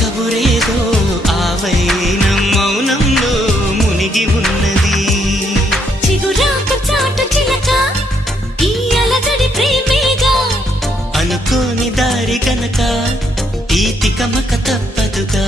కబురేదో ఆవైనం మౌనంలో మునిగి ఉన్నది. చిగురాకు చాటు చిలక ఈ అలజడి ప్రేమేగా, అనుకోని దారి గనక ఈ తికమక తప్పదుగా.